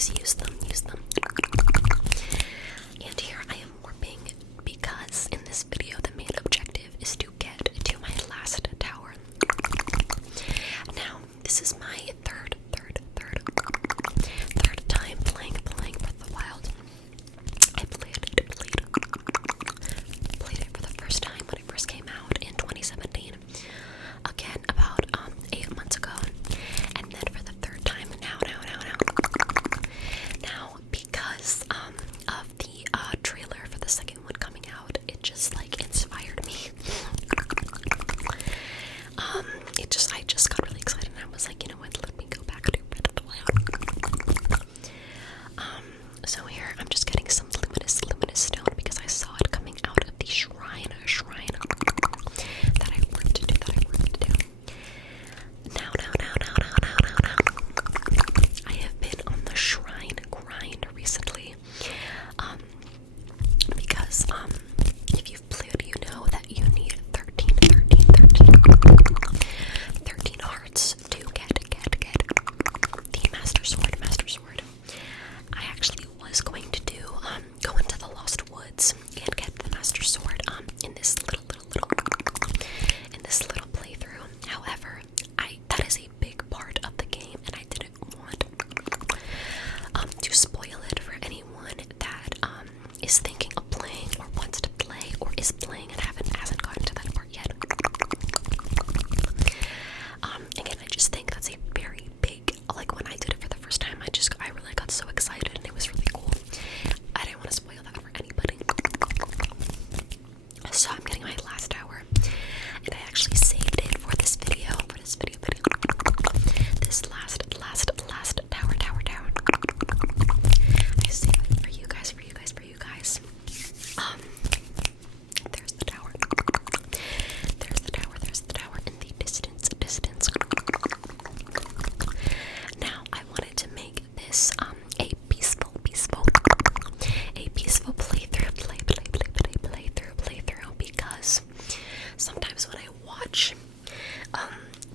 Please use them, use them. And here I am warping because in this video the main objective is to get to my last tower. Now, this is my third time playing Breath of the Wild. I played it for the first time when it first came out in 2017. Again, about 8 months ago, and then for the third time now, because of the trailer for the second one coming out, it just like inspired me. I just got really excited, and I was like, you know what, let me go back to Breath of the Wild. So here I'm just getting some luminous stone because I saw it coming out of the shrine that I worked to do. Now. I have been on the shrine grind recently. Because if you've played, you know that you need 13 hearts to get the Master Sword. I actually was going to do go into the Lost Woods and get the Master Sword in this little playthrough. However, that is a big part of the game, and I didn't want to spoil it for anyone that is thinking of playing or wants to play or is playing and hasn't gotten to that part yet. Again, I just think that's a very big, like when I did it for the first time, I really got so excited and it was really cool. I didn't want to spoil that for anybody. So I'm getting my last tower, and I actually saved it for this video. This last tower. I saved it for you guys. There's the tower. There's the tower in the distance. Now I wanted to make this a peaceful playthrough because sometimes when I watch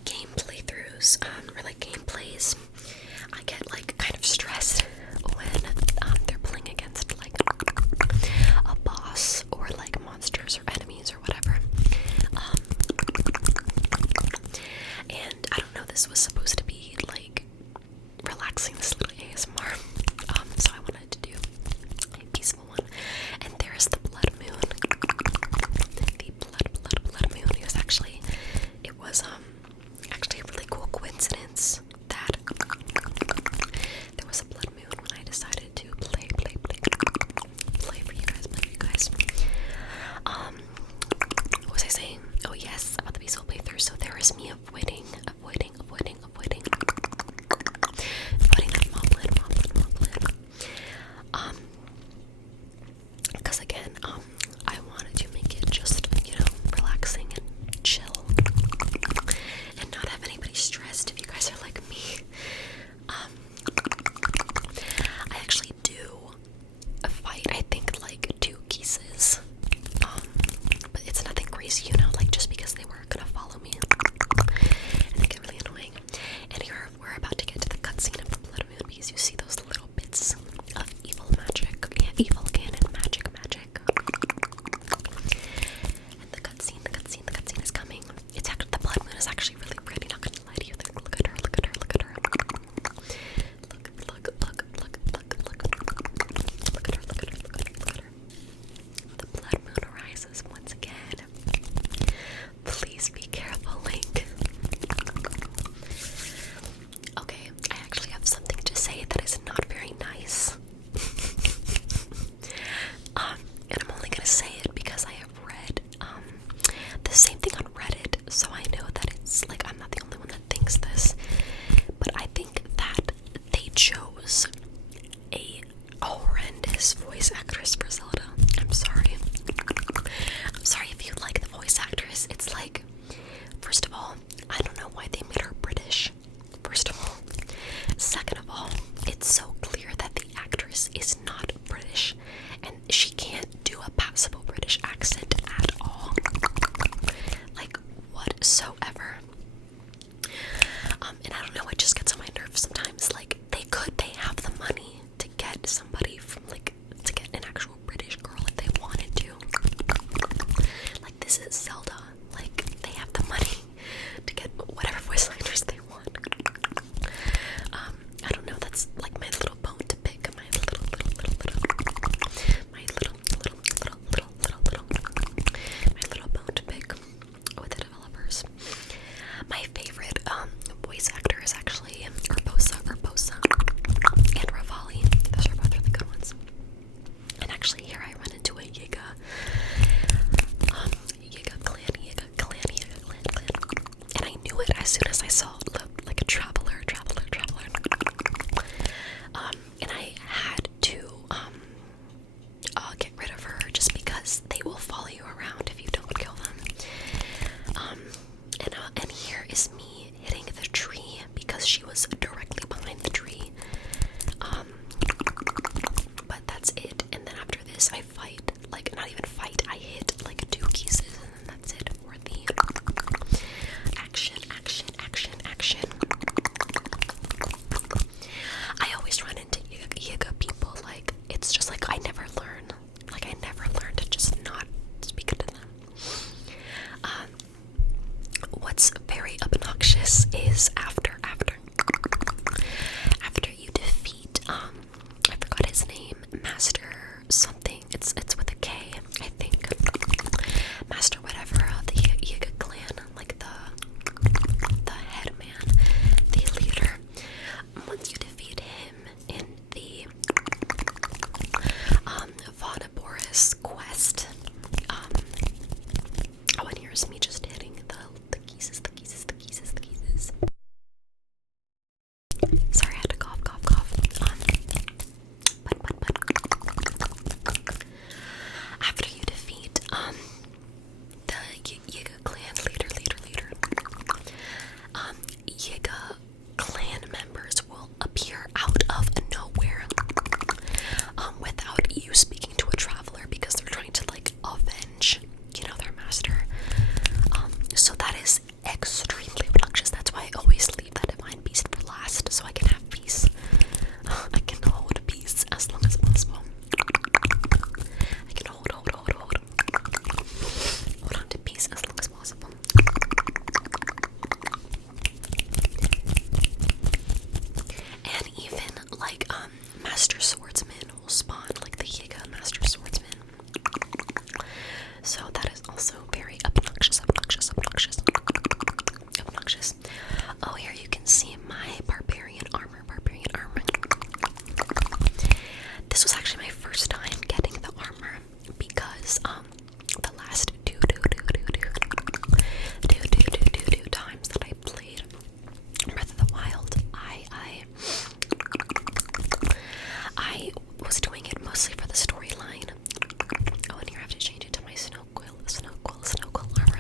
game playthroughs or like gameplays, I get like kind of stressed when they're playing against like a boss or like monsters or enemies or whatever. And I don't know, this was supposed to be like relaxing, this little ASMR. So I wanted to do a peaceful one. And there's the blood moon. The blood moon. It was actually a really cool coincidence that there was a blood moon when I decided to play for you guys. What was I saying? Oh yes, about the peaceful playthrough. So there is me avoiding that moblin. Because again, I wanted to make it just, relaxing and chill, and not have anybody stressed. If you guys are like me, I actually do fight, I think, like 2 geeses, but it's nothing crazy, like just because they were gonna follow me, and they get really annoying. And here we're about to get to the cutscene of the blood moon because you see those little bits of evil magic, evil canon magic. And the cutscene is coming. The blood moon is actually really pretty, not gonna lie to you. Look at her. Look at her. Look at her. The blood moon arises once again. Please be careful, Link. Okay, I actually have something to say that is not very nice. And I'm only gonna say it because I have read the same thing on Reddit, so I know that it's like I'm not the only one that thinks this. But I think that they chose a horrendous voice actress for Zelda. I'm sorry if you like the voice actress. It's like, first of all, I don't know why they made her British. First of all. Second of all, it's so clear that the actress is not British, and she can't do a passable British accent at all. Like, whatsoever. And I don't know, it just gets on my nerves sometimes. Like, they have the money Master Swordsman will spawn, like the Yiga Master Swordsman. So that is also very obnoxious. Oh, here you can see my barbarian armor. This was actually my first time getting the armor because the last two times that I played Breath of the Wild, I was doing it mostly for the storyline. Oh, and here I have to change it to my snow quill armor.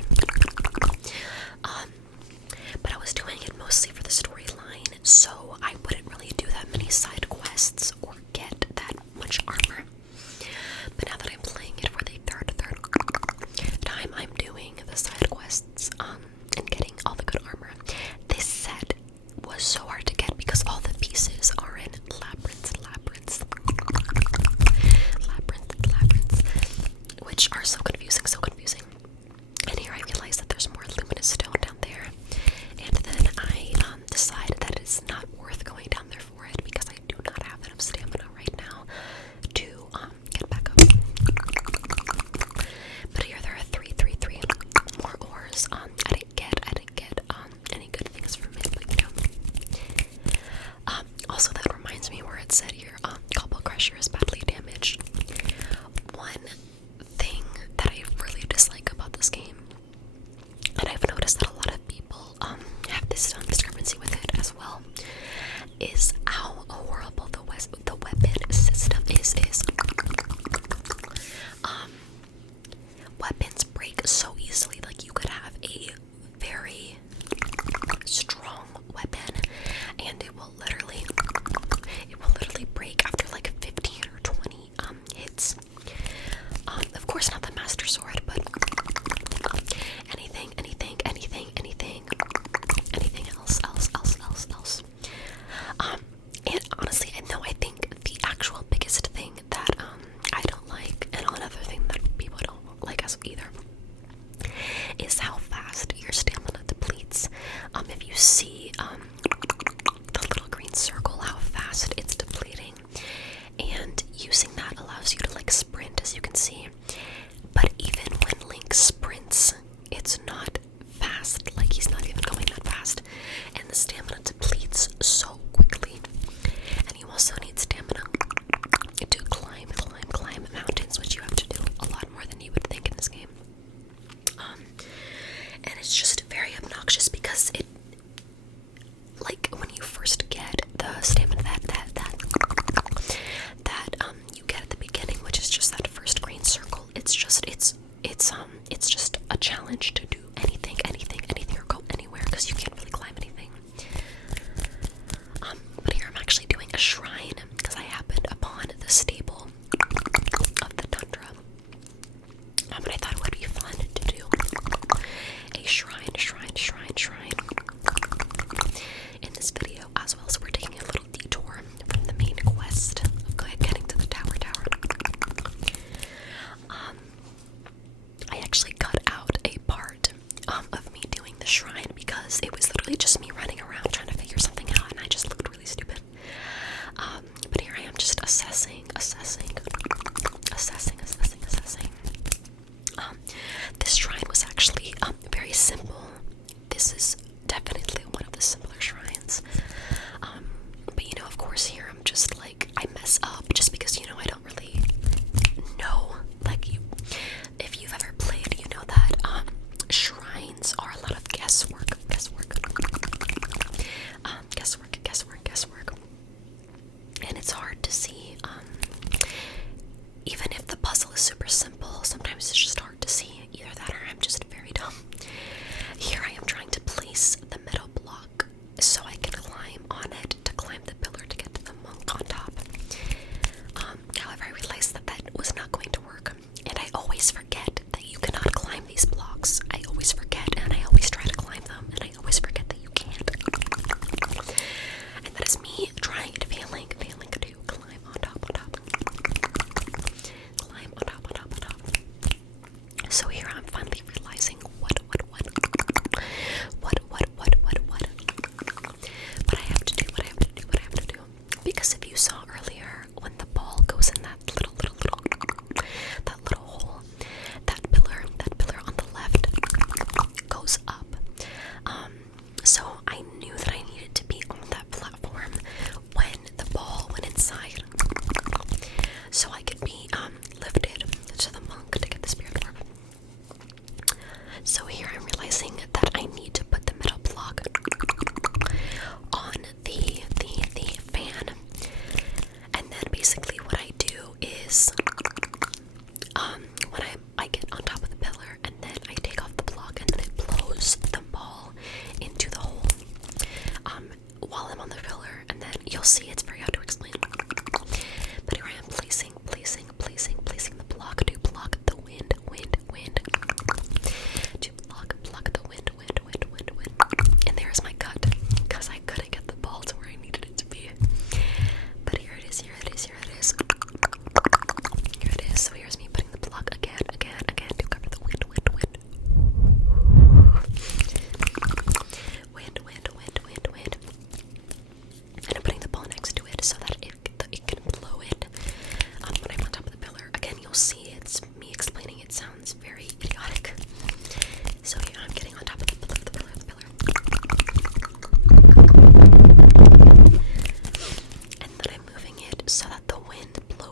But I was doing it mostly for the storyline, so I wouldn't really do that many side quests or get that much armor. But now that I'm playing it for the third time I'm doing the side quests, and getting all the good armor, this set was so hard to get because all the pieces are in labyrinths, which are so confusing. And here I realized that there's more luminous stone down there, and then I decided that it's not worth going down there for it because I do not have enough stamina right now to get back up. But here there are three more ores. I didn't get any good things from it, but you know. Also, that reminds me where it said here, Cobble Crusher is badly damaged. One thing that I really dislike about this game, and I've noticed that a lot of people have this discrepancy with it as well, is how horrible the weapon system is. Weapons break so easily. Like, you could have a very strong weapon and it will literally break after like 15 or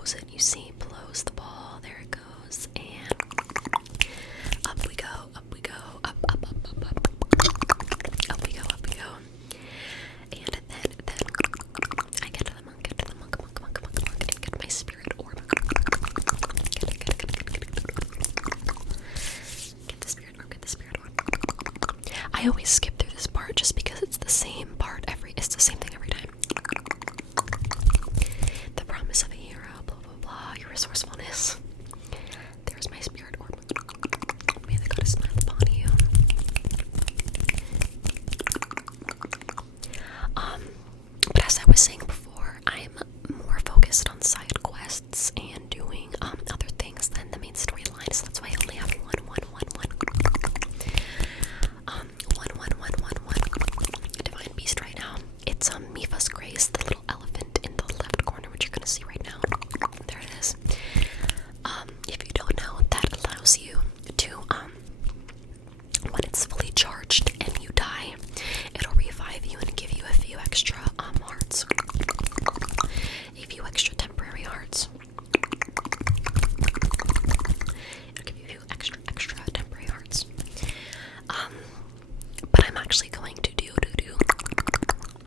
blows it. You see, blows the ball. There it goes, and up we go, up we go, up, up, up, up, up, up we go, up we go. And then I get to the monk, and get my spirit orb. Get the spirit orb, get the spirit orb. I always skip through this part just because it's the same part it's the same thing every time. The promise of a hero, blah blah blah, your resourcefulness. There's my spirit orb. May the goddess smile upon you. But as I was saying before, I'm more focused on side quests and doing other things than the main storyline, so that's why I only have one divine beast right now. It's Mifa's Grace, the little elephant in the left corner, which you're gonna see right now. There it is. If you don't know, that allows you to when it's fully charged and you die, it'll revive you and give you a few extra hearts. A few extra temporary hearts. It'll give you a few extra temporary hearts. But I'm actually going to